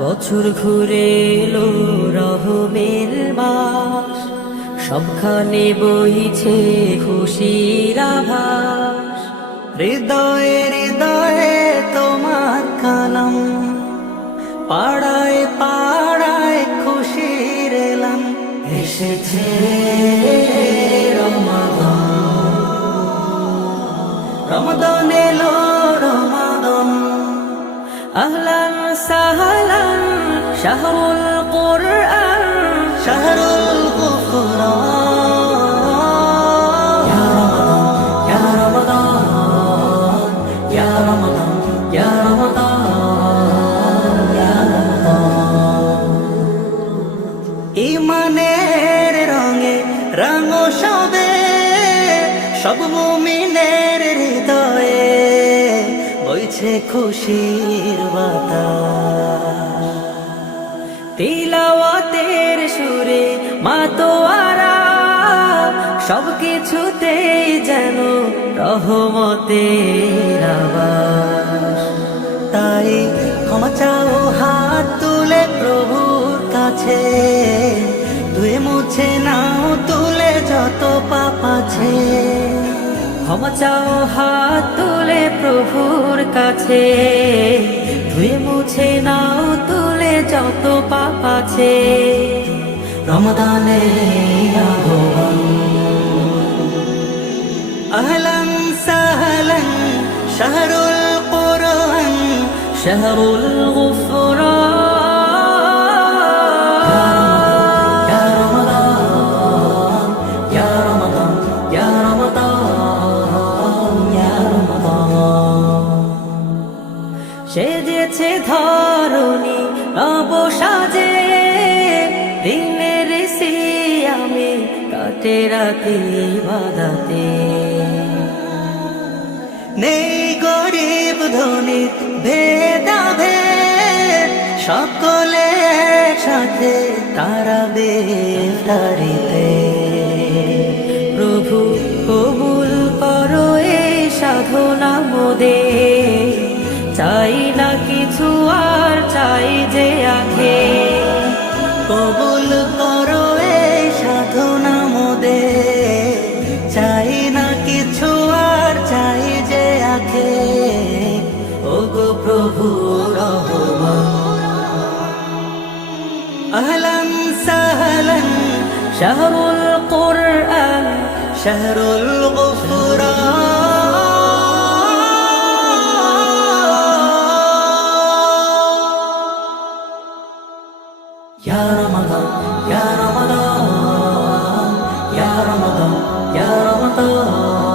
বছর ঘুরে এলো রহমের মাস, সবখানে বইছে খুশির আভাস। হৃদয়ে হৃদয়ে তোমার কালাম, পাড়ায় পাড়ায় খুশির এলাম। এসেছে রমাদান, রমাদান এলো রমাদান। আহলান সাহলান শাহরুল কুরআন, শাহরুল গুফরান। ইয়া রমাদান, ইয়া রমাদান, ইয়া রমাদান, ইয়া রমাদান। ঈমানের রঙে রাঙো সবে, সব মুমিনের হৃদয়ে বইছে খুশির বাতাস। তিলাওয়াতের সুরে মাতোয়ারা, সবকিছুতেই যেন রহমতের আবাস। তাই ক্ষমা চাও হাত তুলে প্রভুর কাছে, ধুয়ে মুছে নাও তুলে যত পাপ আছে। ক্ষমা চাও হাত তুলে প্রভুর কাছে, ধুয়ে মুছে নাও তুলে যত পাপ আছে। রমাদানে আগমন, আহলান সাহলান শাহরুল কুরআন, শাহরুল গুফরান। সেজেছে ধরণী নবসাজে, দিনের সিয়ামে কাটে রাতে ইবাদতে। নেই গরিব ধনী ভেদাভেদ, সকলে একসাথে তারাবে ইফতারিতে। প্রভু কবুল করো এই সাধনা মোদের, চাই না কিছু আর চাই যে আখে। কবুল করো এই সাধনা মোদের, চাই না কিছু আর চাই যে আখে। ওগো প্রভু রহমান, আহলান সাহলান শাহরুল কুরআন, Shahrul গুফরান। Ya Ramadan, Ya Ramadan, Ya Ramadan, Ya Ramadan.